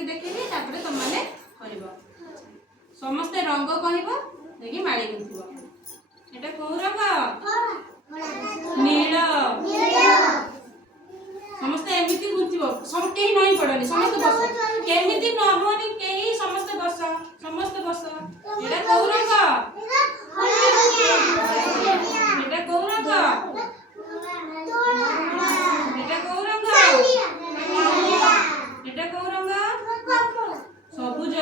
କରିକି ଦେଖେଇବି ତାପରେ तुम माने करिवो समस्त रंग कहइबो देखि माळी गुंथिबो एटा को रंग नील समस्त एमिति गुंथिबो सब केही नाही पडनी समस्त बस केमिति न होनी केही समस्त बस एटा को रंग एटा को रंग एटा को रंग एटा को रंग सबुज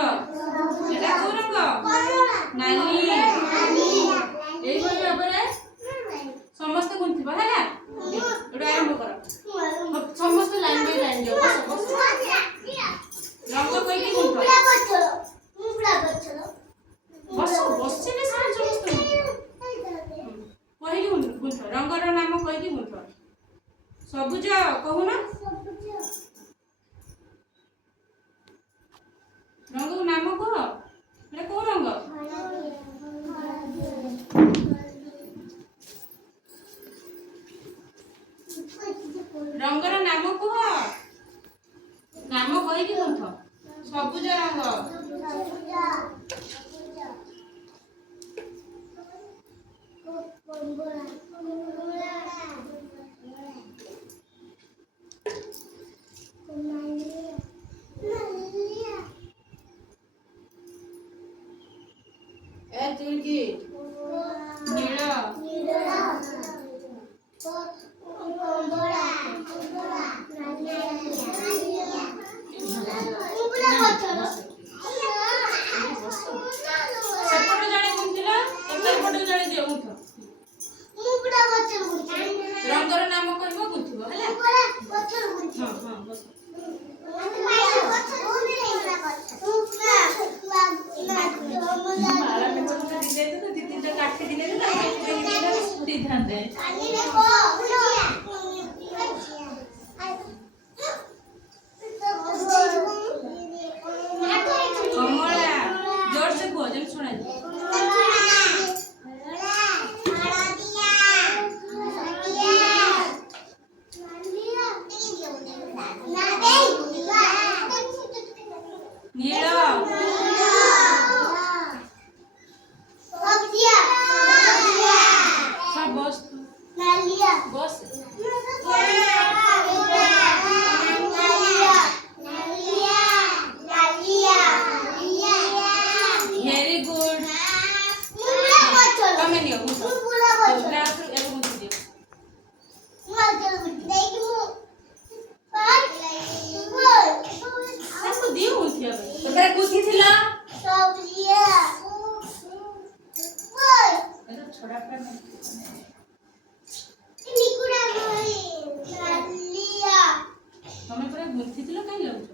एटा को रंग नाली एई भली भाबरे समस्त गुंथिबो हैला एटा आरंभ कर समस्त लाइन बाय लाइन जो बस रंग कोई की गुंथ बस बसने सारा समस्त कोई की गुंथ रंगर नाम कोई की गुंथ सबुज कहूना रंग को नाम कह एटा को रंग रंगर नाम कह नाम कही कि गुंथ सबुज रंग ए तुर्की नीला रंगर नाम कहबो गुंथिबो हैला हां हां बस माला में तो दिले तो तीन काट दिले ना स्कूटी ध्यान दे कमला जोर से बोल जब सुना नीला सब बस बस वेरी गुड कमें नियो तमें पूरा गुंथी थिलो काई लाउछ